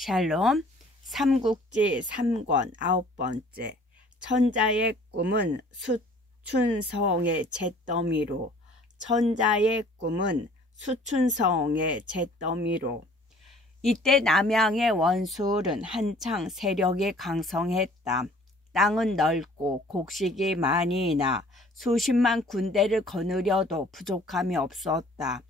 샬롬. 삼국지 3권 9번째. 천자의 꿈은 수춘성의 잿더미로. 천자의 꿈은 수춘성의 잿더미로. 이때 남양의 원술은 한창 세력이 강성했다. 땅은 넓고 곡식이 많이 나 수십만 군대를 거느려도 부족함이 없었다.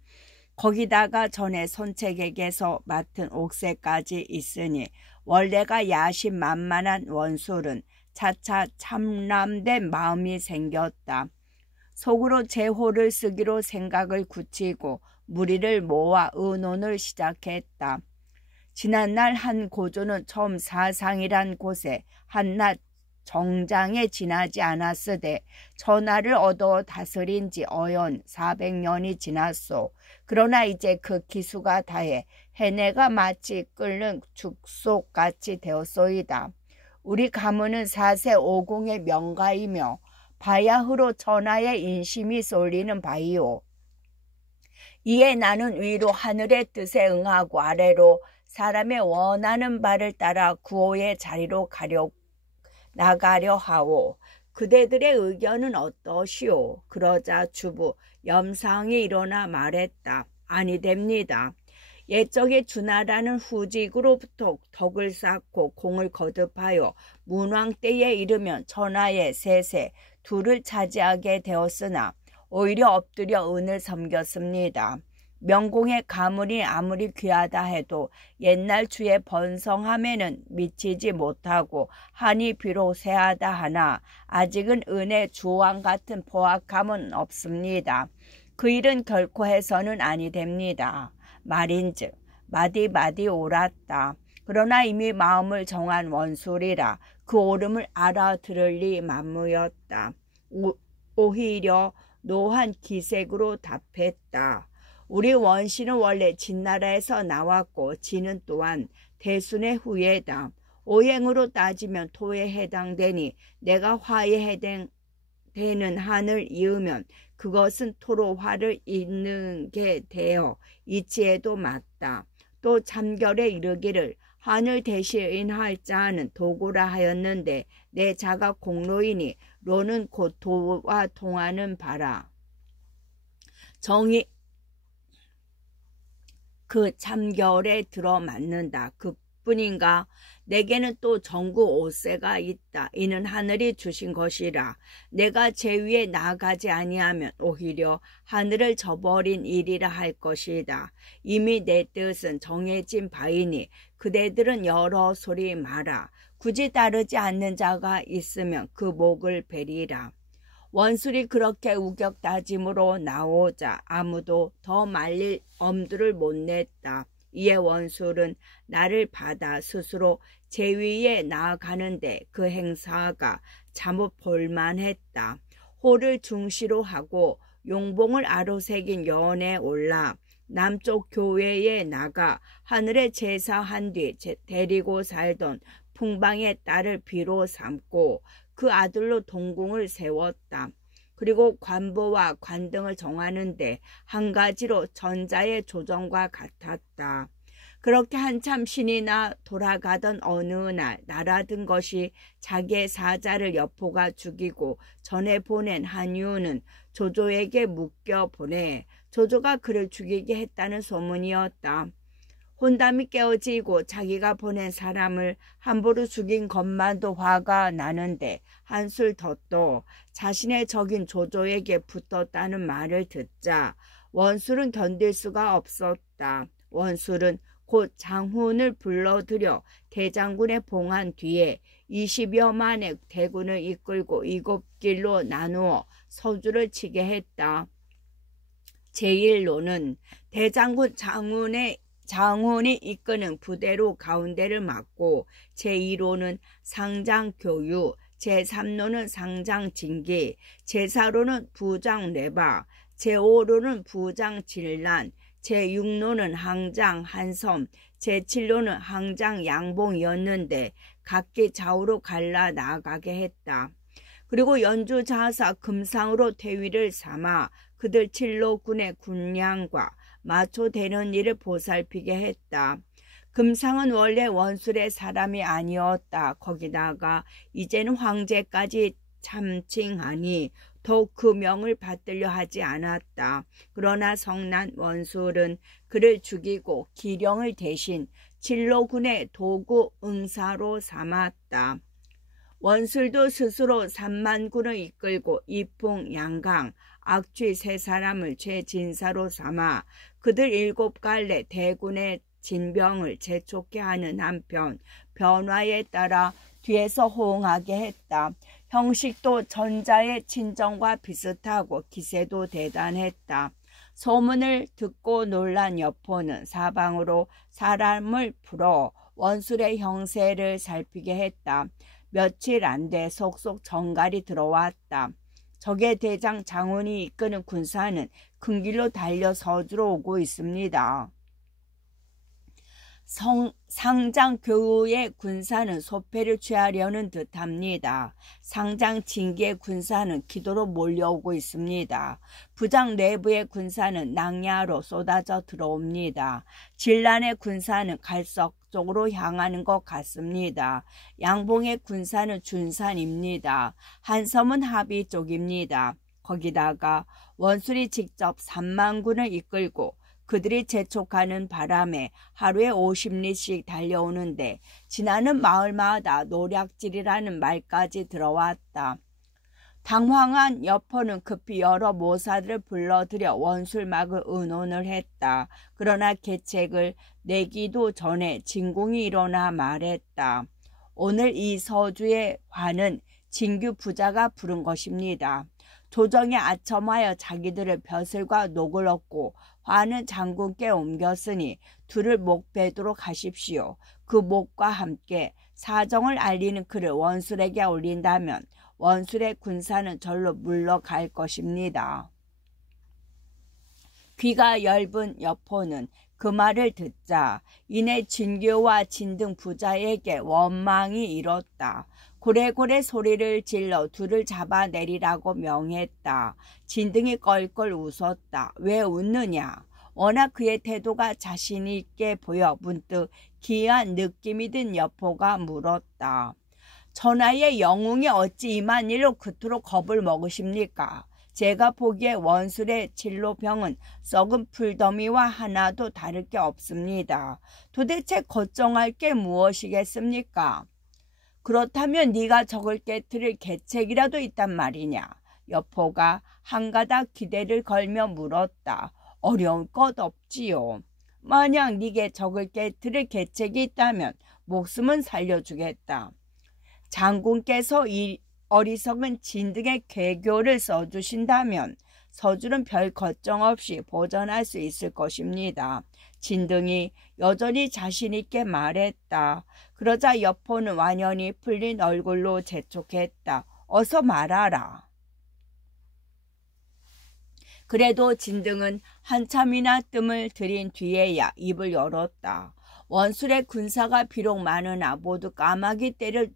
거기다가 전에 손책에게서 맡은 옥새까지 있으니 원래가 야심만만한 원술은 차차 참람된 마음이 생겼다. 속으로 제호를 쓰기로 생각을 굳히고 무리를 모아 의논을 시작했다. 지난날 한 고조는 처음 사상이란 곳에 한낮 정장에 지나지 않았으되 전하를 얻어 다스린 지 어연 400년이 지났소. 그러나 이제 그 기수가 다해 해내가 마치 끓는 죽속같이 되었소이다. 우리 가문은 4세 5공의 명가이며 바야흐로 전하의 인심이 쏠리는 바이오. 이에 나는 위로 하늘의 뜻에 응하고 아래로 사람의 원하는 바를 따라 구호의 자리로 나가려 하오. 그대들의 의견은 어떠시오? 그러자 주부 염상이 일어나 말했다. 아니 됩니다. 옛적에 주나라는 후직으로부터 덕을 쌓고 공을 거듭하여 문왕 때에 이르면 천하의 셋에 둘을 차지하게 되었으나 오히려 엎드려 은을 섬겼습니다. 명공의 가문이 아무리 귀하다 해도 옛날 주의 번성함에는 미치지 못하고 한이 비록 세하다 하나 아직은 은의 주왕 같은 포악함은 없습니다. 그 일은 결코 해서는 아니 됩니다. 말인즉 마디마디 옳았다. 그러나 이미 마음을 정한 원술이라 그 옳음을 알아들을 리 만무였다. 오히려 노한 기색으로 답했다. 우리 원신은 원래 진나라에서 나왔고 진은 또한 대순의 후예다. 오행으로 따지면 토에 해당되니 내가 화에 해당되는 한을 이으면 그것은 토로 화를 잇는 게 되어 이치에도 맞다. 또 참결에 이르기를 한을 대신할 자는 도구라 하였는데 내 자가 공로이니 로는 곧 도와 통하는 바라. 정이 그 참결에 들어맞는다. 그뿐인가? 내게는 또 전구 오세가 있다. 이는 하늘이 주신 것이라. 내가 제 위에 나아가지 아니하면 오히려 하늘을 저버린 일이라 할 것이다. 이미 내 뜻은 정해진 바이니 그대들은 여러 소리 마라. 굳이 따르지 않는 자가 있으면 그 목을 베리라. 원술이 그렇게 우격다짐으로 나오자 아무도 더 말릴 엄두를 못 냈다. 이에 원술은 나를 받아 스스로 제위에 나아가는데 그 행사가 참으 볼만했다. 호를 중시로 하고 용봉을 아로새긴 여원에 올라 남쪽 교회에 나가 하늘에 제사한 뒤 데리고 살던 풍방의 딸을 비로 삼고 그 아들로 동궁을 세웠다. 그리고 관보와 관등을 정하는데 한 가지로 전자의 조정과 같았다. 그렇게 한참 신이 나 돌아가던 어느 날 나라든 것이 자기의 사자를 여포가 죽이고 전에 보낸 한유는 조조에게 묶여 보내 조조가 그를 죽이게 했다는 소문이었다. 혼담이 깨어지고 자기가 보낸 사람을 함부로 죽인 것만도 화가 나는데 한술 더 또 자신의 적인 조조에게 붙었다는 말을 듣자 원술은 견딜 수가 없었다. 원술은 곧 장훈을 불러들여 대장군에 봉한 뒤에 20여만의 대군을 이끌고 7길로 나누어 서주를 치게 했다. 제1로는 대장군 장훈이 이끄는 부대로 가운데를 막고 제2로는 상장 교유, 제3로는 상장 진기, 제4로는 부장 뇌바, 제5로는 부장 질란, 제6로는 항장 한섬, 제7로는 항장 양봉이었는데 각기 좌우로 갈라 나아가게 했다. 그리고 연주 자사 금상으로 대위를 삼아 그들 7로 군의 군량과 마초되는 일을 보살피게 했다. 금상은 원래 원술의 사람이 아니었다. 거기다가 이제는 황제까지 참칭하니 더욱 그 명을 받들려 하지 않았다. 그러나 성난 원술은 그를 죽이고 기령을 대신 진로군의 도구 응사로 삼았다. 원술도 스스로 3만군을 이끌고 이풍, 양강, 악취 세 사람을 최진사로 삼아 그들 7갈래 대군의 진병을 재촉게 하는 한편 변화에 따라 뒤에서 호응하게 했다. 형식도 전자의 친정과 비슷하고 기세도 대단했다. 소문을 듣고 놀란 여포는 사방으로 사람을 풀어 원술의 형세를 살피게 했다. 며칠 안 돼 속속 정갈이 들어왔다. 적의 대장 장훈이 이끄는 군사는 큰 길로 달려 서주로 오고 있습니다. 상장 교우의 군사는 소패를 취하려는 듯합니다. 상장 진기의 군사는 기도로 몰려오고 있습니다. 부장 내부의 군사는 낭야로 쏟아져 들어옵니다. 진란의 군사는 갈석 쪽으로 향하는 것 같습니다. 양봉의 군사는 준산입니다. 한섬은 합의 쪽입니다. 거기다가 원술이 직접 3만군을 이끌고 그들이 재촉하는 바람에 하루에 50리씩 달려오는데 지나는 마을마다 노략질이라는 말까지 들어왔다. 당황한 여포는 급히 여러 모사들을 불러들여 원술막을 의논을 했다. 그러나 계책을 내기도 전에 진공이 일어나 말했다. 오늘 이 서주의 화는 진규 부자가 부른 것입니다. 조정에 아첨하여 자기들을 벼슬과 녹을 얻고 화는 장군께 옮겼으니 둘을 목베도록 하십시오. 그 목과 함께 사정을 알리는 글을 원술에게 올린다면 원술의 군사는 절로 물러갈 것입니다. 귀가 엷은 여포는 그 말을 듣자 이내 진교와 진등 부자에게 원망이 일었다. 고래고래 소리를 질러 둘을 잡아내리라고 명했다. 진등이 껄껄 웃었다. 왜 웃느냐? 워낙 그의 태도가 자신 있게 보여 문득 기이한 느낌이 든 여포가 물었다. 전하의 영웅이 어찌 이만 일로 그토록 겁을 먹으십니까? 제가 보기에 원술의 진로병은 썩은 풀더미와 하나도 다를 게 없습니다. 도대체 걱정할 게 무엇이겠습니까? 그렇다면 네가 적을 깨트릴 계책이라도 있단 말이냐? 여포가 한가닥 기대를 걸며 물었다. 어려운 것 없지요. 만약 네게 적을 깨트릴 계책이 있다면 목숨은 살려주겠다. 장군께서 이 어리석은 진등의 괴교를 써주신다면 서주는 별 걱정 없이 보전할 수 있을 것입니다. 진등이 여전히 자신 있게 말했다. 그러자 여포는 완연히 풀린 얼굴로 재촉했다. 어서 말하라. 그래도 진등은 한참이나 뜸을 들인 뒤에야 입을 열었다. 원술의 군사가 비록 많으나 모두 까마귀 떼를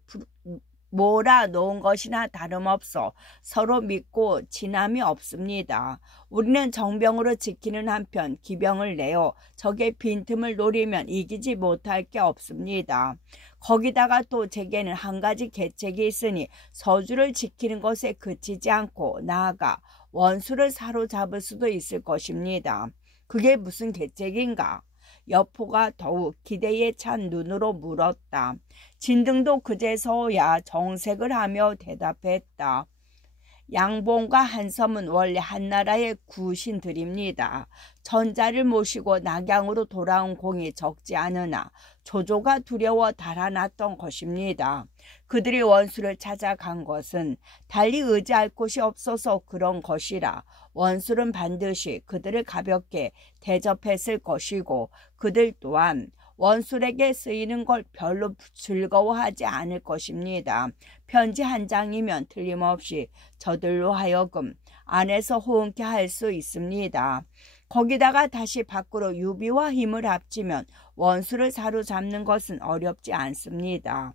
몰아놓은 것이나 다름없어 서로 믿고 진함이 없습니다. 우리는 정병으로 지키는 한편 기병을 내어 적의 빈틈을 노리면 이기지 못할 게 없습니다. 거기다가 또 제게는 한 가지 계책이 있으니 서주를 지키는 것에 그치지 않고 나아가 원수를 사로잡을 수도 있을 것입니다. 그게 무슨 계책인가? 여포가 더욱 기대에 찬 눈으로 물었다. 진등도 그제서야 정색을 하며 대답했다. 양봉과 한섬은 원래 한나라의 구신들입니다. 전자를 모시고 낙양으로 돌아온 공이 적지 않으나 조조가 두려워 달아났던 것입니다. 그들이 원수를 찾아간 것은 달리 의지할 곳이 없어서 그런 것이라 원술은 반드시 그들을 가볍게 대접했을 것이고 그들 또한 원술에게 쓰이는 걸 별로 즐거워하지 않을 것입니다. 편지 한 장이면 틀림없이 저들로 하여금 안에서 호응케 할 수 있습니다. 거기다가 다시 밖으로 유비와 힘을 합치면 원수를 사로잡는 것은 어렵지 않습니다.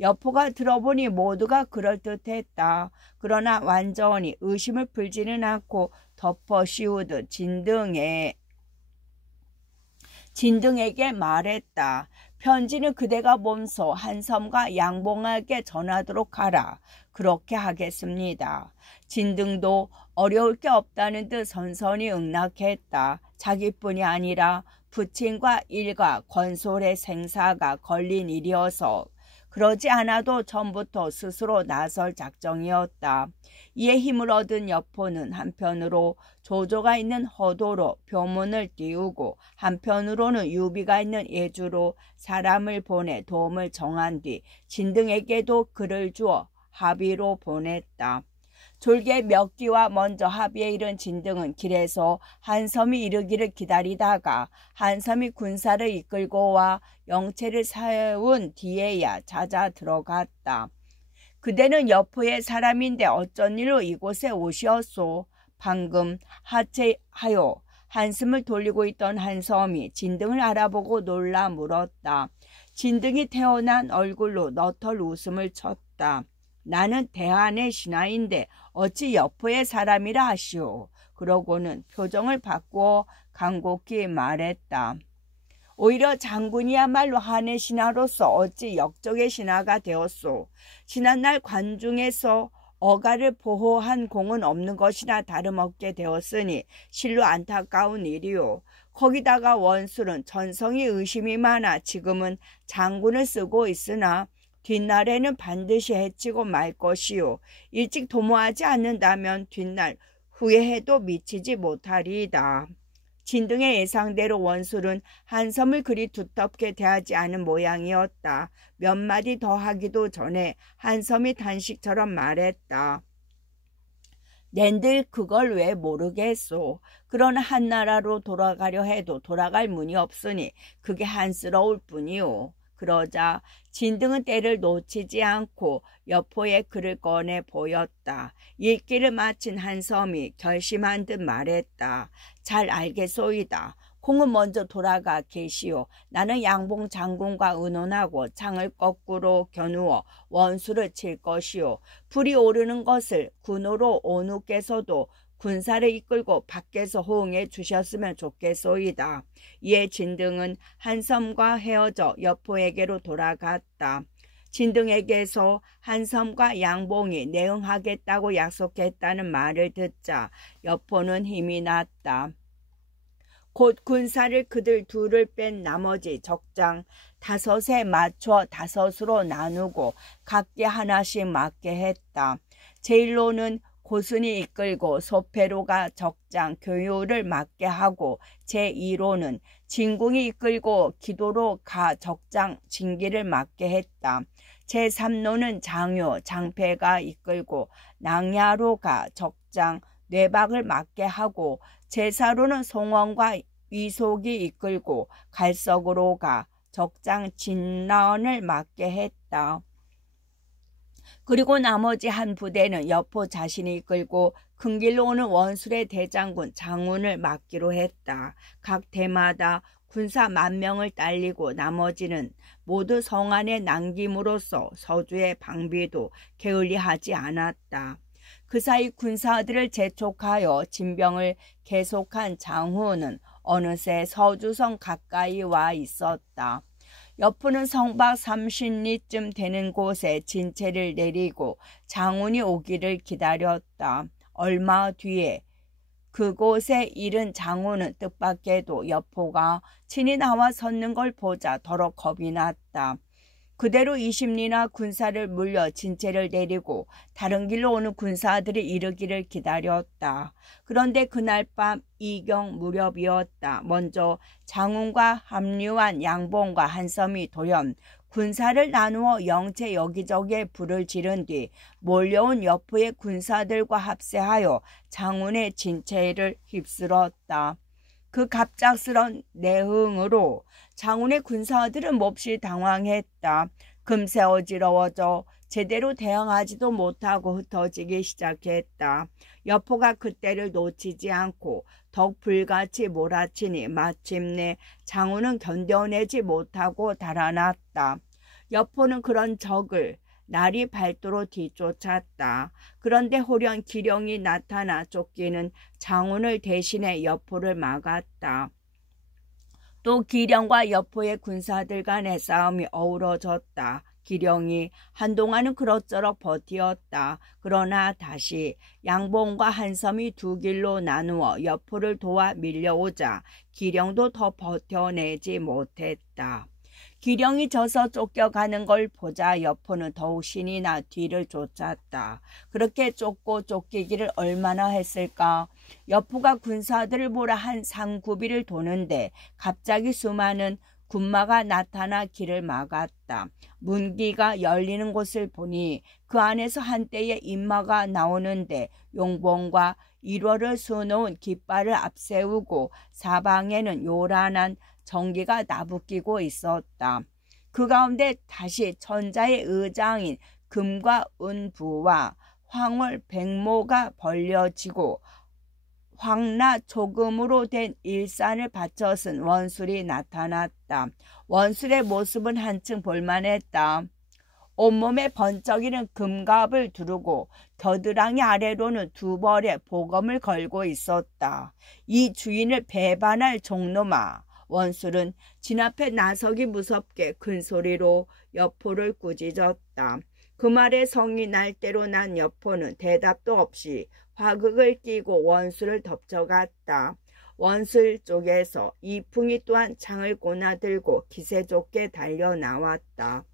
여포가 들어보니 모두가 그럴듯했다. 그러나 완전히 의심을 풀지는 않고 덮어 씌우듯 진등의 진등에게 말했다. 편지는 그대가 몸소 한섬과 양봉에게 전하도록 하라. 그렇게 하겠습니다. 진등도 어려울 게 없다는 듯 선선히 응낙했다. 자기뿐이 아니라 부친과 일가 권솔의 생사가 걸린 일이어서 그러지 않아도 전부터 스스로 나설 작정이었다. 이에 힘을 얻은 여포는 한편으로 조조가 있는 허도로 표문을 띄우고 한편으로는 유비가 있는 예주로 사람을 보내 도움을 정한 뒤 진등에게도 글을 주어 합의로 보냈다. 졸개 몇 기와 먼저 합의에 이른 진등은 길에서 한섬이 이르기를 기다리다가 한섬이 군사를 이끌고 와 영체를 세운 뒤에야 찾아 들어갔다. 그대는 여포의 사람인데 어쩐 일로 이곳에 오시었소? 방금 하체하여 한숨을 돌리고 있던 한섬이 진등을 알아보고 놀라 물었다. 진등이 태어난 얼굴로 너털 웃음을 쳤다. 나는 대한의 신하인데 어찌 여포의 사람이라 하시오. 그러고는 표정을 바꾸어 간곡히 말했다. 오히려 장군이야말로 한의 신하로서 어찌 역적의 신하가 되었소. 지난날 관중에서 어가를 보호한 공은 없는 것이나 다름없게 되었으니 실로 안타까운 일이오. 거기다가 원술은 전성이 의심이 많아 지금은 장군을 쓰고 있으나 뒷날에는 반드시 해치고 말 것이요. 일찍 도모하지 않는다면 뒷날 후회해도 미치지 못하리이다. 진등의 예상대로 원술은 한섬을 그리 두텁게 대하지 않은 모양이었다. 몇 마디 더 하기도 전에 한섬이 단식처럼 말했다. 낸들 그걸 왜 모르겠소. 그러나 한나라로 돌아가려 해도 돌아갈 문이 없으니 그게 한스러울 뿐이오. 그러자 진등은 때를 놓치지 않고 여포의 글을 꺼내 보였다. 읽기를 마친 한섬이 결심한 듯 말했다. 잘 알겠소이다. 공은 먼저 돌아가 계시오. 나는 양봉 장군과 의논하고 창을 거꾸로 겨누어 원수를 칠 것이오. 불이 오르는 것을 군으로 오누께서도 군사를 이끌고 밖에서 호응해 주셨으면 좋겠소이다. 이에 진등은 한섬과 헤어져 여포에게로 돌아갔다. 진등에게서 한섬과 양봉이 내응하겠다고 약속했다는 말을 듣자 여포는 힘이 났다. 곧 군사를 그들 둘을 뺀 나머지 적장 5에 맞춰 5으로 나누고 각기 하나씩 맡게 했다. 제1로는 고순이 이끌고 소패로가 적장 교유를 맡게 하고 제2로는 진궁이 이끌고 기도로 가 적장 진기를 맡게 했다. 제3로는 장효 장패가 이끌고 낭야로 가 적장 뇌박을 맡게 하고 제4로는 송원과 위속이 이끌고 갈석으로 가 적장 진라원을 맡게 했다. 그리고 나머지 한 부대는 여포 자신이 이끌고 큰 길로 오는 원술의 대장군 장훈을 맡기로 했다. 각 대마다 군사 10,000명을 딸리고 나머지는 모두 성 안에 남김으로써 서주의 방비도 게을리하지 않았다. 그 사이 군사들을 재촉하여 진병을 계속한 장훈은 어느새 서주성 가까이 와 있었다. 여포는 성박 30리쯤 되는 곳에 진체를 내리고 장훈이 오기를 기다렸다. 얼마 뒤에 그곳에 이른 장훈은 뜻밖에도 여포가 친히 나와 섰는 걸 보자 더러 겁이 났다. 그대로 20리나 군사를 물려 진체를 내리고 다른 길로 오는 군사들이 이르기를 기다렸다. 그런데 그날 밤 이경 무렵이었다. 먼저 장훈과 합류한 양봉과 한섬이 돌연 군사를 나누어 영체 여기저기에 불을 지른 뒤 몰려온 여포의 군사들과 합세하여 장훈의 진체를 휩쓸었다. 그 갑작스런 내흥으로 장훈의 군사들은 몹시 당황했다. 금세 어지러워져 제대로 대응하지도 못하고 흩어지기 시작했다. 여포가 그때를 놓치지 않고 더욱 불같이 몰아치니 마침내 장훈은 견뎌내지 못하고 달아났다. 여포는 그런 적을 날이 밝도록 뒤쫓았다. 그런데 호련 기령이 나타나 쫓기는 장훈을 대신해 여포를 막았다. 또 기령과 여포의 군사들 간의 싸움이 어우러졌다. 기령이 한동안은 그럭저럭 버티었다. 그러나 다시 양봉과 한섬이 두 길로 나누어 여포를 도와 밀려오자 기령도 더 버텨내지 못했다. 기령이 져서 쫓겨가는 걸 보자 여포는 더욱 신이 나 뒤를 쫓았다. 그렇게 쫓고 쫓기기를 얼마나 했을까? 여포가 군사들을 몰아 한 상구비를 도는데 갑자기 수많은 군마가 나타나 길을 막았다. 문기가 열리는 곳을 보니 그 안에서 한때의 인마가 나오는데 용봉과 1월을 수놓은 깃발을 앞세우고 사방에는 요란한 전기가 나부끼고 있었다. 그 가운데 다시 천자의 의장인 금과 은부와 황홀 백모가 벌려지고 황나 조금으로 된 일산을 받쳐 쓴 원술이 나타났다. 원술의 모습은 한층 볼만했다. 온몸에 번쩍이는 금갑을 두르고 겨드랑이 아래로는 두 벌의 보검을 걸고 있었다. 이 주인을 배반할 종놈아. 원술은 진 앞에 나서기 무섭게 큰 소리로 여포를 꾸짖었다. 그 말에 성이 날 대로 난 여포는 대답도 없이 화극을 끼고 원술을 덮쳐갔다. 원술 쪽에서 이풍이 또한 창을 꼬나들고 기세 좋게 달려 나왔다.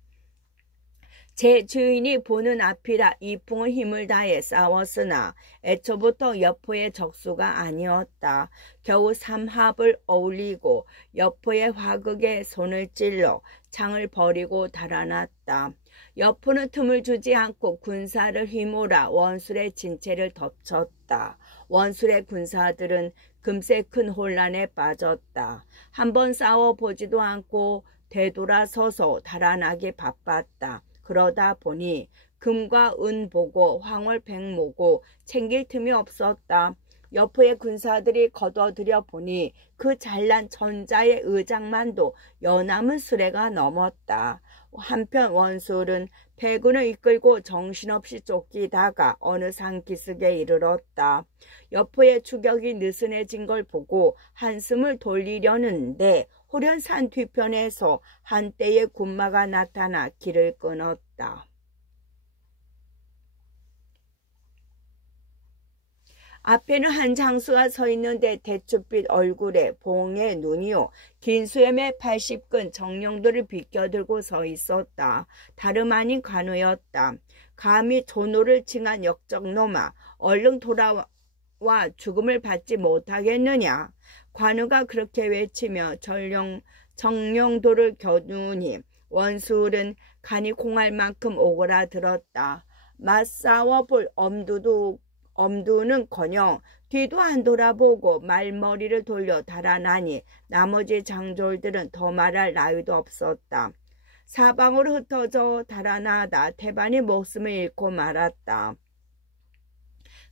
제 주인이 보는 앞이라 이풍은 힘을 다해 싸웠으나 애초부터 여포의 적수가 아니었다. 겨우 삼합을 어울리고 여포의 화극에 손을 찔러 창을 버리고 달아났다. 여포는 틈을 주지 않고 군사를 휘몰아 원술의 진체를 덮쳤다. 원술의 군사들은 금세 큰 혼란에 빠졌다. 한번 싸워보지도 않고 되돌아서서 달아나기 바빴다. 그러다 보니 금과 은 보고 황홀 백모고 챙길 틈이 없었다. 여포의 군사들이 걷어들여 보니 그 잘난 천자의 의장만도 여남은 수레가 넘었다. 한편 원술은 패군을 이끌고 정신없이 쫓기다가 어느 산기슭에 이르렀다. 여포의 추격이 느슨해진 걸 보고 한숨을 돌리려는데 호련 산 뒤편에서 한때의 군마가 나타나 길을 끊었다. 앞에는 한 장수가 서 있는데 대추빛 얼굴에 봉의 눈이요 긴 수염에 80근 정령도를 비껴들고 서 있었다. 다름 아닌 관우였다. 감히 조노를 칭한 역적놈아, 얼른 돌아와 죽음을 받지 못하겠느냐. 관우가 그렇게 외치며 정령도를 겨누니 원술은 간이 공할 만큼 오그라들었다. 맞싸워볼 엄두는커녕 뒤도 안 돌아보고 말머리를 돌려 달아나니 나머지 장졸들은 더 말할 나위도 없었다. 사방으로 흩어져 달아나다 태반이 목숨을 잃고 말았다.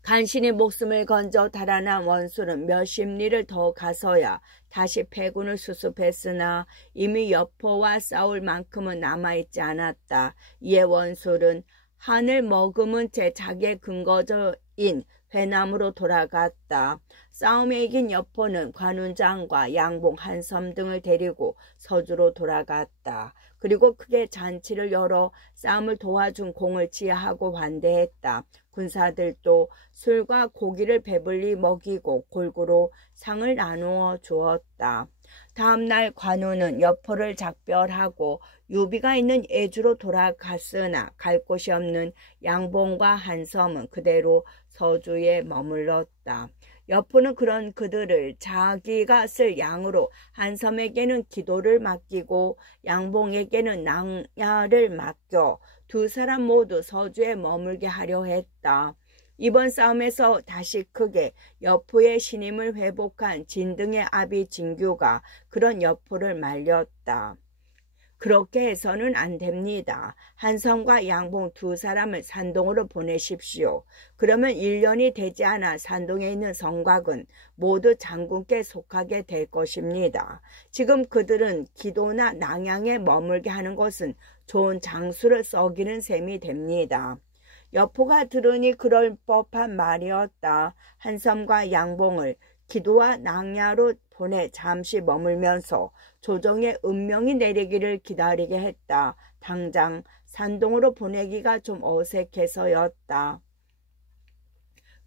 간신히 목숨을 건져 달아난 원술은 몇십 리를 더 가서야 다시 패군을 수습했으나 이미 여포와 싸울 만큼은 남아있지 않았다. 이에 원술은 한을 머금은 채 자기의 근거저인 회남으로 돌아갔다. 싸움에 이긴 여포는 관운장과 양봉, 한섬 등을 데리고 서주로 돌아갔다. 그리고 크게 잔치를 열어 싸움을 도와준 공을 지하하고 환대했다. 군사들도 술과 고기를 배불리 먹이고 골고루 상을 나누어 주었다. 다음날 관우는 여포를 작별하고 유비가 있는 예주로 돌아갔으나 갈 곳이 없는 양봉과 한섬은 그대로 서주에 머물렀다. 여포는 그런 그들을 자기가 쓸 양으로 한섬에게는 기도를 맡기고 양봉에게는 낭야를 맡겨 두 사람 모두 서주에 머물게 하려 했다. 이번 싸움에서 다시 크게 여포의 신임을 회복한 진등의 아비 진규가 그런 여포를 말렸다. 그렇게 해서는 안 됩니다. 한섬과 양봉 두 사람을 산동으로 보내십시오. 그러면 1년이 되지 않아 산동에 있는 성곽은 모두 장군께 속하게 될 것입니다. 지금 그들은 기도나 낭양에 머물게 하는 것은 좋은 장수를 썩이는 셈이 됩니다. 여포가 들으니 그럴 법한 말이었다. 한섬과 양봉을 기도와 낭야로 보내 잠시 머물면서 조정의 운명이 내리기를 기다리게 했다. 당장 산동으로 보내기가 좀 어색해서였다.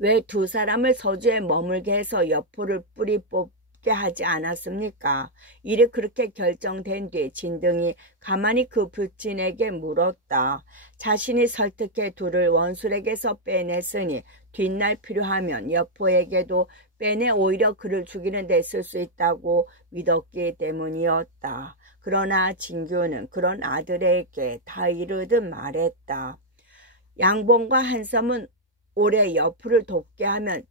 왜 두 사람을 서주에 머물게 해서 여포를 뿌리 뽑게 하지 않았습니까? 일이 그렇게 결정된 뒤 진등이 가만히 그 부친에게 물었다. 자신이 설득해 둘을 원술에게서 빼냈으니 뒷날 필요하면 여포에게도 빼내 오히려 그를 죽이는 데 쓸 수 있다고 믿었기 때문이었다. 그러나 진규는 그런 아들에게 다 이르듯 말했다. 양봉과 한섬은 올해 여포를 돕게 하면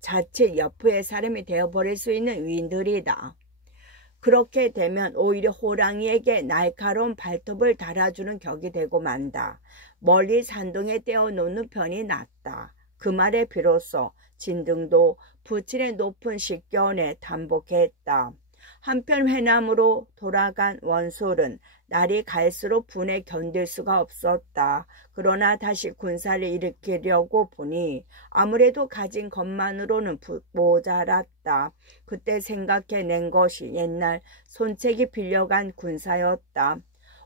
자칫 여포의 사람이 되어버릴 수 있는 위인들이다. 그렇게 되면 오히려 호랑이에게 날카로운 발톱을 달아주는 격이 되고 만다. 멀리 산동에 떼어놓는 편이 낫다. 그 말에 비로소 진등도 부친의 높은 식견에 담복했다. 한편 회남으로 돌아간 원술은 날이 갈수록 분에 견딜 수가 없었다. 그러나 다시 군사를 일으키려고 보니 아무래도 가진 것만으로는 모자랐다. 그때 생각해낸 것이 옛날 손책이 빌려간 군사였다.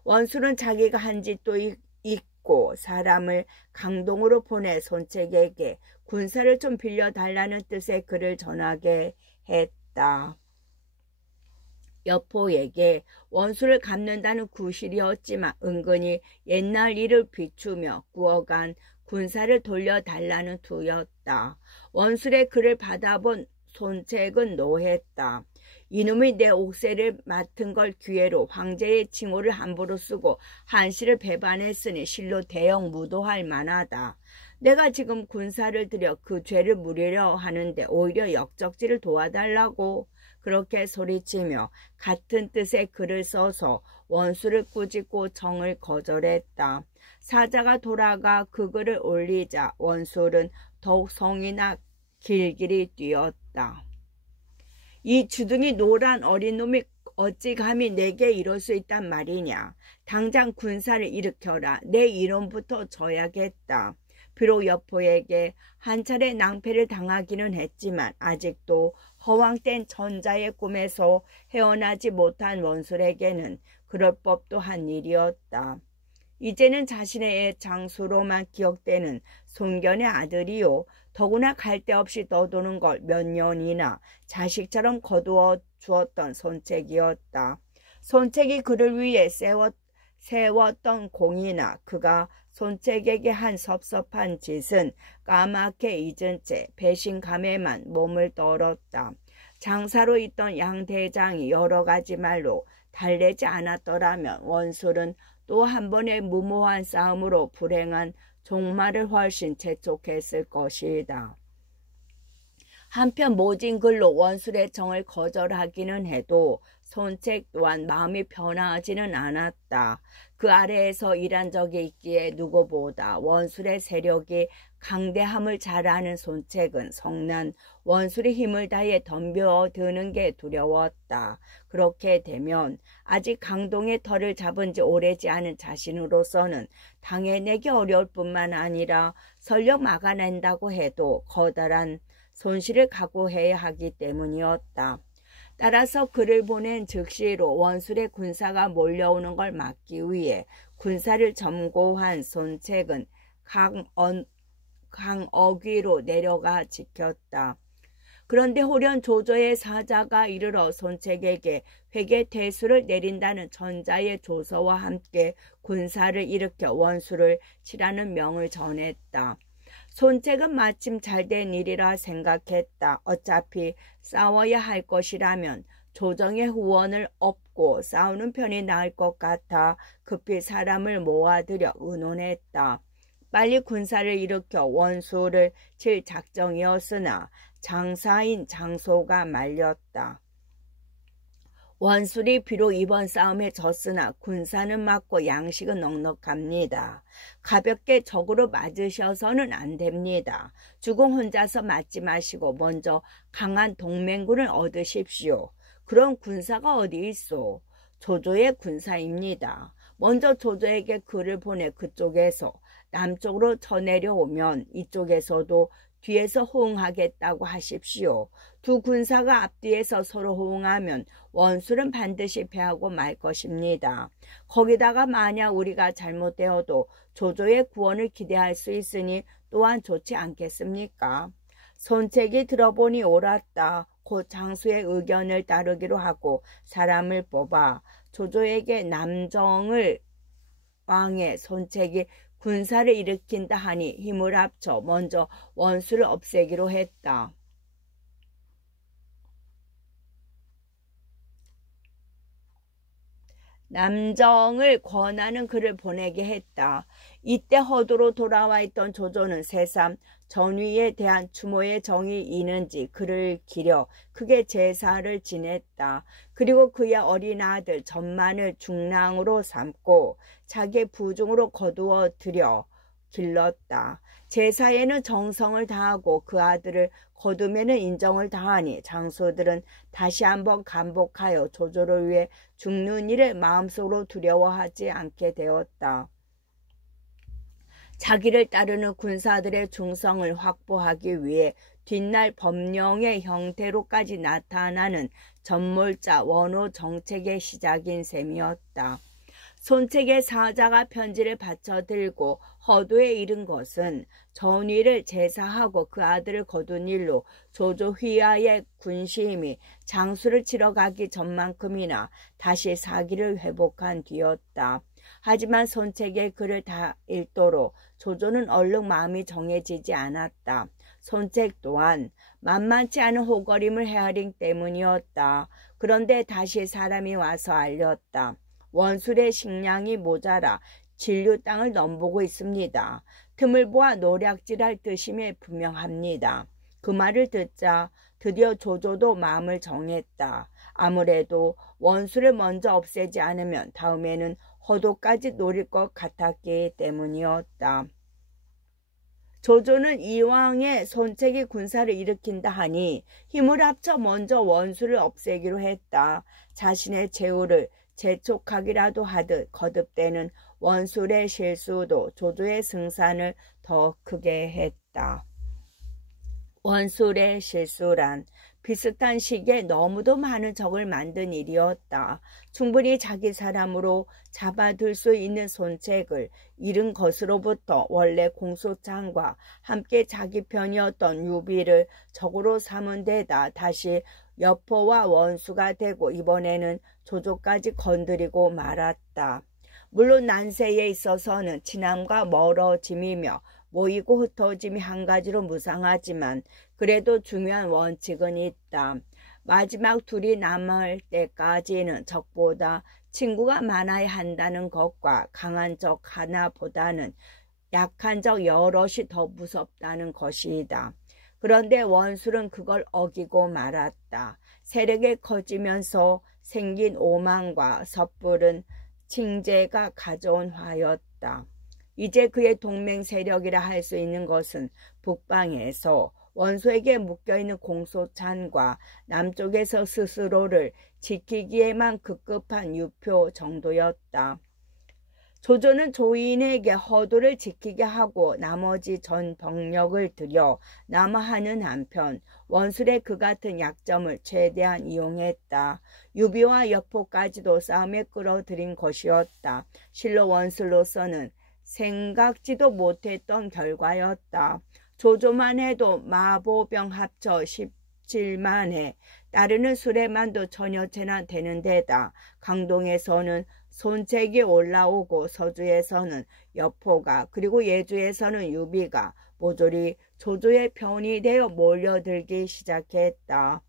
원술은 자기가 한 짓도 있고 사람을 강동으로 보내 손책에게 군사를 좀 빌려달라는 뜻의 글을 전하게 했다. 여포에게 원수를 갚는다는 구실이었지만 은근히 옛날 일을 비추며 구어간 군사를 돌려달라는 투였다. 원술의 글을 받아본 손책은 노했다. 이놈이 내 옥새를 맡은 걸 기회로 황제의 칭호를 함부로 쓰고 한시를 배반했으니 실로 대형 무도할 만하다. 내가 지금 군사를 들여 그 죄를 물으려 하는데 오히려 역적질을 도와달라고 그렇게 소리치며 같은 뜻의 글을 써서 원수를 꾸짖고 정을 거절했다. 사자가 돌아가 그 글을 올리자 원술은 더욱 성이나 길길이 뛰었다. 이 주둥이 노란 어린 놈이 어찌 감히 내게 이럴 수 있단 말이냐. 당장 군사를 일으켜라. 내 이름부터 져야겠다. 비록 여포에게 한 차례 낭패를 당하기는 했지만 아직도 허황된 전자의 꿈에서 헤어나지 못한 원술에게는 그럴 법도 한 일이었다. 이제는 자신의 장수로만 기억되는 손견의 아들이요. 더구나 갈 데 없이 떠도는 걸 몇 년이나 자식처럼 거두어 주었던 손책이었다. 손책이 그를 위해 세웠던 공이나 그가 손책에게 한 섭섭한 짓은 까맣게 잊은 채 배신감에만 몸을 떨었다. 장사로 있던 양 대장이 여러 가지 말로 달래지 않았더라면 원술은 또 한 번의 무모한 싸움으로 불행한 종말을 훨씬 재촉했을 것이다. 한편 모진 글로 원술의 정을 거절하기는 해도 손책 또한 마음이 변하지는 않았다. 그 아래에서 일한 적이 있기에 누구보다 원술의 세력이 강대함을 잘 아는 손책은 성난 원술의 힘을 다해 덤벼드는 게 두려웠다. 그렇게 되면 아직 강동의 털을 잡은 지 오래지 않은 자신으로서는 당해내기 어려울 뿐만 아니라 설령 막아낸다고 해도 커다란 손실을 각오해야 하기 때문이었다. 따라서 그를 보낸 즉시로 원술의 군사가 몰려오는 걸 막기 위해 군사를 점거한 손책은 강어귀로 내려가 지켰다. 그런데 호련 조조의 사자가 이르러 손책에게 회계 퇴수를 내린다는 전자의 조서와 함께 군사를 일으켜 원수를 치라는 명을 전했다. 손책은 마침 잘된 일이라 생각했다. 어차피 싸워야 할 것이라면 조정의 후원을 얻고 싸우는 편이 나을 것 같아 급히 사람을 모아들여 의논했다. 빨리 군사를 일으켜 원수를 칠 작정이었으나 장사인 장소가 말렸다. 원술이 비록 이번 싸움에 졌으나 군사는 맞고 양식은 넉넉합니다. 가볍게 적으로 맞으셔서는 안 됩니다. 죽음 혼자서 맞지 마시고 먼저 강한 동맹군을 얻으십시오. 그런 군사가 어디 있어? 조조의 군사입니다. 먼저 조조에게 글을 보내 그쪽에서 남쪽으로 쳐내려오면 이쪽에서도 뒤에서 호응하겠다고 하십시오. 두 군사가 앞뒤에서 서로 호응하면 원수는 반드시 패하고 말 것입니다. 거기다가 만약 우리가 잘못되어도 조조의 구원을 기대할 수 있으니 또한 좋지 않겠습니까? 손책이 들어보니 옳았다. 곧 장수의 의견을 따르기로 하고 사람을 뽑아 조조에게 남정을 왕의 손책이 군사를 일으킨다 하니 힘을 합쳐 먼저 원수를 없애기로 했다. 남정을 권하는 그를 보내게 했다. 이때 허도로 돌아와 있던 조조는 새삼 전위에 대한 추모의 정이 있는지 그를 기려 크게 제사를 지냈다. 그리고 그의 어린 아들 전만을 중랑으로 삼고 자기의 부중으로 거두어 들여 길렀다. 제사에는 정성을 다하고 그 아들을 거두면은 인정을 다하니 장수들은 다시 한번 간복하여 조조를 위해 죽는 일을 마음속으로 두려워하지 않게 되었다. 자기를 따르는 군사들의 중성을 확보하기 위해 뒷날 법령의 형태로까지 나타나는 전몰자 원호 정책의 시작인 셈이었다. 손책의 사자가 편지를 받쳐 들고 허도에 이른 것은 전위를 제사하고 그 아들을 거둔 일로 조조 휘하의 군심이 장수를 치러 가기 전만큼이나 다시 사기를 회복한 뒤였다. 하지만 손책의 글을 다 읽도록 조조는 얼른 마음이 정해지지 않았다. 손책 또한 만만치 않은 호거림을 헤아린 때문이었다. 그런데 다시 사람이 와서 알렸다. 원술의 식량이 모자라 진류 땅을 넘보고 있습니다. 틈을 보아 노략질할 뜻임에 분명합니다. 그 말을 듣자 드디어 조조도 마음을 정했다. 아무래도 원수를 먼저 없애지 않으면 다음에는 허도까지 노릴 것 같았기 때문이었다. 조조는 이왕에 손책이 군사를 일으킨다 하니 힘을 합쳐 먼저 원수를 없애기로 했다. 자신의 최후를 재촉하기라도 하듯 거듭되는 원술의 실수도 조조의 승산을 더 크게 했다. 원술의 실수란 비슷한 시기에 너무도 많은 적을 만든 일이었다. 충분히 자기 사람으로 잡아둘 수 있는 손책을 잃은 것으로부터 원래 공소창과 함께 자기 편이었던 유비를 적으로 삼은 데다 다시 여포와 원수가 되고 이번에는 조조까지 건드리고 말았다. 물론 난세에 있어서는 친함과 멀어짐이며 모이고 흩어짐이 한 가지로 무상하지만 그래도 중요한 원칙은 있다. 마지막 둘이 남을 때까지는 적보다 친구가 많아야 한다는 것과 강한 적 하나보다는 약한 적 여럿이 더 무섭다는 것이다. 그런데 원술은 그걸 어기고 말았다. 세력이 커지면서 생긴 오만과 섣부른 칭제가 가져온 화였다. 이제 그의 동맹 세력이라 할 수 있는 것은 북방에서 원소에게 묶여있는 공소찬과 남쪽에서 스스로를 지키기에만 급급한 유표 정도였다. 조조는 조인에게 허도를 지키게 하고 나머지 전 병력을 들여 남하하는 한편 원술의 그 같은 약점을 최대한 이용했다. 유비와 여포까지도 싸움에 끌어들인 것이었다. 실로 원술로서는 생각지도 못했던 결과였다. 조조만 해도 마보병 합쳐 17만에 따르는 수레만도 천여 채나 되는 데다 강동에서는 손책이 올라오고 서주에서는 여포가 그리고 예주에서는 유비가 모조리 조조의 편이 되어 몰려들기 시작했다.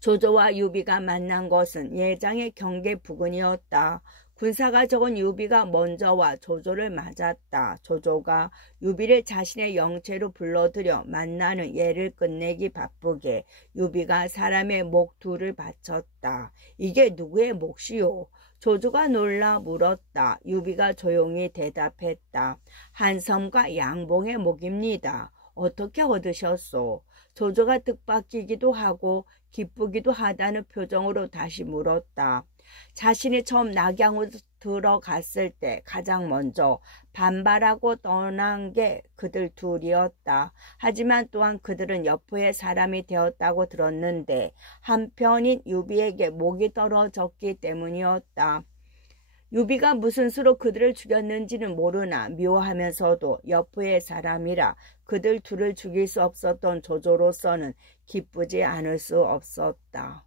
조조와 유비가 만난 것은 예장의 경계 부근이었다. 군사가 적은 유비가 먼저 와 조조를 맞았다. 조조가 유비를 자신의 영체로 불러들여 만나는 예를 끝내기 바쁘게 유비가 사람의 목 둘을 바쳤다. 이게 누구의 몫이요? 조조가 놀라 물었다. 유비가 조용히 대답했다. 한섬과 양봉의 목입니다. 어떻게 얻으셨소? 조조가 뜻밖이기도 하고 기쁘기도 하다는 표정으로 다시 물었다. 자신이 처음 낙양으로 들어갔을 때 가장 먼저 반발하고 떠난 게 그들 둘이었다. 하지만 또한 그들은 여포의 사람이 되었다고 들었는데 한편인 유비에게 목이 떨어졌기 때문이었다. 유비가 무슨 수로 그들을 죽였는지는 모르나 묘하면서도 여포의 사람이라 그들 둘을 죽일 수 없었던 조조로서는 기쁘지 않을 수 없었다.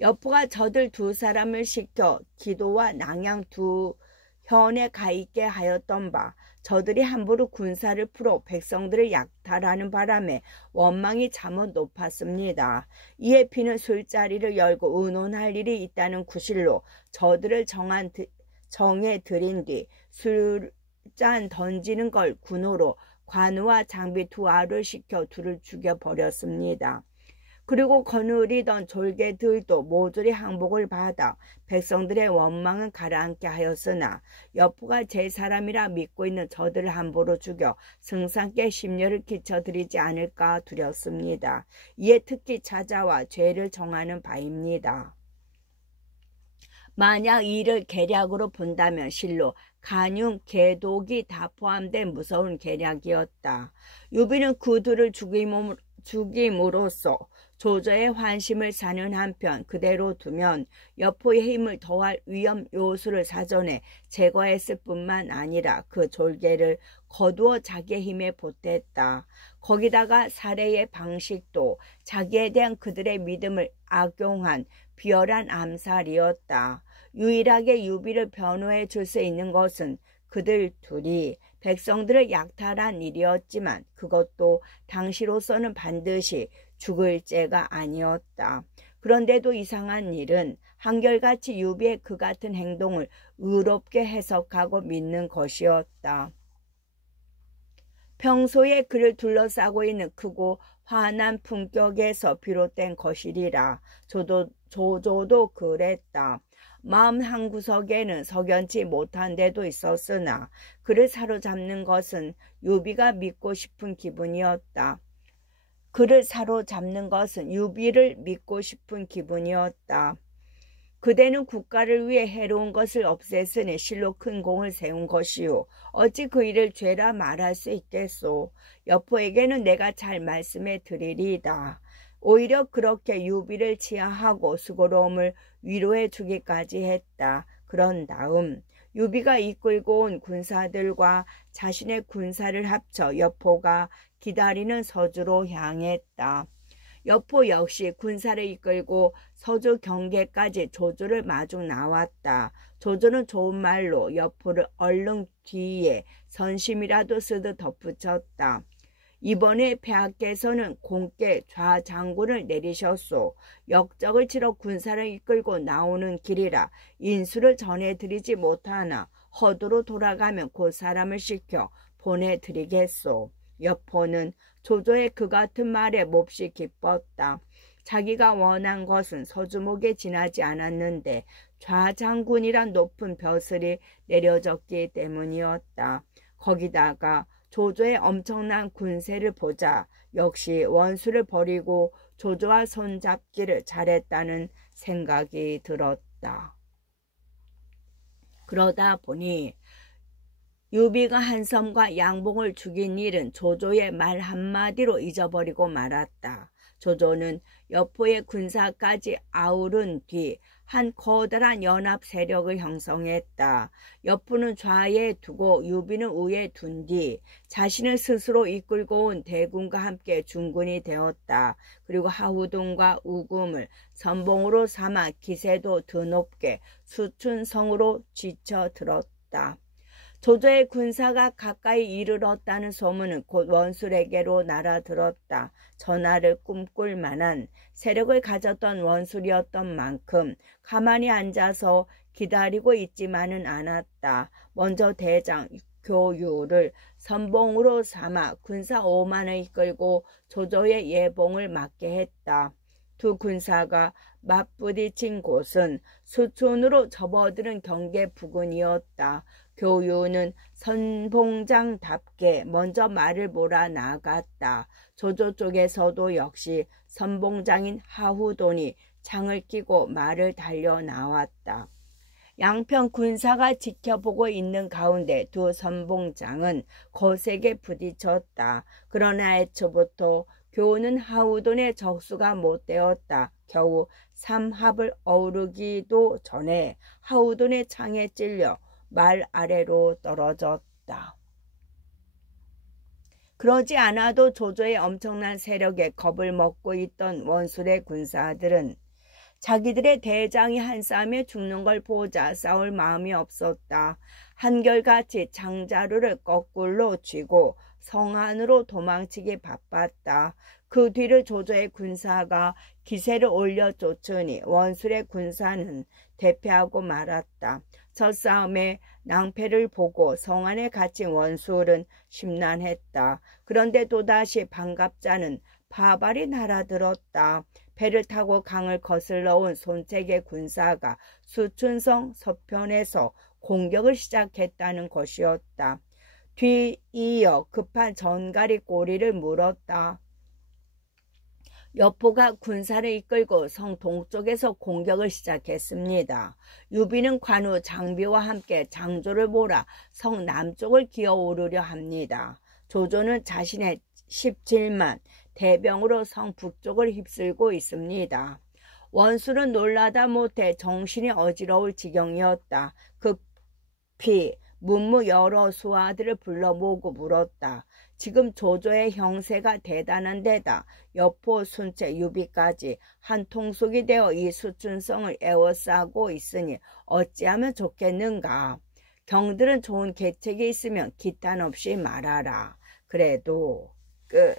여포가 저들 두 사람을 시켜 기도와 낭양 두 현에 가 있게 하였던 바 저들이 함부로 군사를 풀어 백성들을 약탈하는 바람에 원망이 잠옷 높았습니다. 이에 비는 술자리를 열고 의논할 일이 있다는 구실로 저들을 정해 들인 뒤 술잔 던지는 걸 군호로 관우와 장비 두 아를 시켜 둘을 죽여버렸습니다. 그리고 거느리던 졸개들도 모조리 항복을 받아 백성들의 원망은 가라앉게 하였으나 여포가 제 사람이라 믿고 있는 저들을 함부로 죽여 승상께 심려를 끼쳐드리지 않을까 두렵습니다. 이에 특히 찾아와 죄를 정하는 바입니다. 만약 이를 계략으로 본다면 실로 간흉, 개독이 다 포함된 무서운 계략이었다. 유비는 그 둘을 죽임으로써 조조의 환심을 사는 한편 그대로 두면 여포의 힘을 더할 위험 요소를 사전에 제거했을 뿐만 아니라 그 졸개를 거두어 자기의 힘에 보탰다. 거기다가 살해의 방식도 자기에 대한 그들의 믿음을 악용한 비열한 암살이었다. 유일하게 유비를 변호해 줄 수 있는 것은 그들 둘이 백성들을 약탈한 일이었지만 그것도 당시로서는 반드시 죽을 죄가 아니었다. 그런데도 이상한 일은 한결같이 유비의 그 같은 행동을 의롭게 해석하고 믿는 것이었다. 평소에 그를 둘러싸고 있는 크고 환한 품격에서 비롯된 것이리라. 조조도 그랬다. 마음 한구석에는 석연치 못한 데도 있었으나 그를 사로잡는 것은 유비가 믿고 싶은 기분이었다. 유비를 믿고 싶은 기분이었다. 그대는 국가를 위해 해로운 것을 없앴으니 실로 큰 공을 세운 것이요. 어찌 그 일을 죄라 말할 수 있겠소. 여포에게는 내가 잘 말씀해 드리리이다. 오히려 그렇게 유비를 치하하고 수고로움을 위로해 주기까지 했다. 그런 다음 유비가 이끌고 온 군사들과 자신의 군사를 합쳐 여포가 기다리는 서주로 향했다. 여포 역시 군사를 이끌고 서주 경계까지 조조를 마중 나왔다. 조조는 좋은 말로 여포를 얼른 뒤에 선심이라도 쓰듯 덧붙였다. 이번에 폐하께서는 공께 좌장군을 내리셨소. 역적을 치러 군사를 이끌고 나오는 길이라 인수를 전해드리지 못하나 허도로 돌아가면 그 사람을 시켜 보내드리겠소. 여포는 조조의 그 같은 말에 몹시 기뻤다. 자기가 원한 것은 서주목에 지나지 않았는데 좌장군이란 높은 벼슬이 내려졌기 때문이었다. 거기다가 조조의 엄청난 군세를 보자 역시 원수를 버리고 조조와 손잡기를 잘했다는 생각이 들었다. 그러다 보니 유비가 한섬과 양봉을 죽인 일은 조조의 말 한마디로 잊어버리고 말았다. 조조는 여포의 군사까지 아우른 뒤 한 커다란 연합 세력을 형성했다. 여포는 좌에 두고 유비는 우에 둔 뒤 자신을 스스로 이끌고 온 대군과 함께 중군이 되었다. 그리고 하후동과 우금을 선봉으로 삼아 기세도 드높게 수춘성으로 쥐쳐들었다. 조조의 군사가 가까이 이르렀다는 소문은 곧 원술에게로 날아들었다. 전하를 꿈꿀 만한 세력을 가졌던 원술이었던 만큼 가만히 앉아서 기다리고 있지만은 않았다. 먼저 대장 교유를 선봉으로 삼아 군사 5만을 이끌고 조조의 예봉을 맡게 했다. 두 군사가 맞부딪힌 곳은 수촌으로 접어드는 경계 부근이었다. 교유는 선봉장답게 먼저 말을 몰아 나갔다. 조조 쪽에서도 역시 선봉장인 하후돈이 창을 끼고 말을 달려 나왔다. 양편 군사가 지켜보고 있는 가운데 두 선봉장은 거세게 부딪혔다. 그러나 애초부터 교훈은 하우돈의 적수가 못되었다. 겨우 3합을 어우르기도 전에 하우돈의 창에 찔려 말 아래로 떨어졌다. 그러지 않아도 조조의 엄청난 세력에 겁을 먹고 있던 원술의 군사들은 자기들의 대장이 한싸움에 죽는 걸 보자 싸울 마음이 없었다. 한결같이 장자루를 거꾸로 쥐고 성 안으로 도망치기 바빴다. 그 뒤를 조조의 군사가 기세를 올려 쫓으니 원술의 군사는 대패하고 말았다. 저 싸움에 낭패를 보고 성 안에 갇힌 원술은 심란했다. 그런데 또다시 반갑자는 파발이 날아들었다. 배를 타고 강을 거슬러 온 손책의 군사가 수춘성 서편에서 공격을 시작했다는 것이었다. 뒤이어 급한 전갈이 꼬리를 물었다. 여포가 군사를 이끌고 성 동쪽에서 공격을 시작했습니다. 유비는 관우 장비와 함께 장조를 몰아 성 남쪽을 기어오르려 합니다. 조조는 자신의 17만 대병으로 성 북쪽을 휩쓸고 있습니다. 원수는 놀라다 못해 정신이 어지러울 지경이었다. 급히 문무 여러 수하들을 불러 모으고 물었다. 지금 조조의 형세가 대단한 데다 여포, 순채, 유비까지 한 통속이 되어 이 수춘성을 에워싸고 있으니 어찌하면 좋겠는가. 경들은 좋은 계책이 있으면 기탄 없이 말하라. 그래도 끝.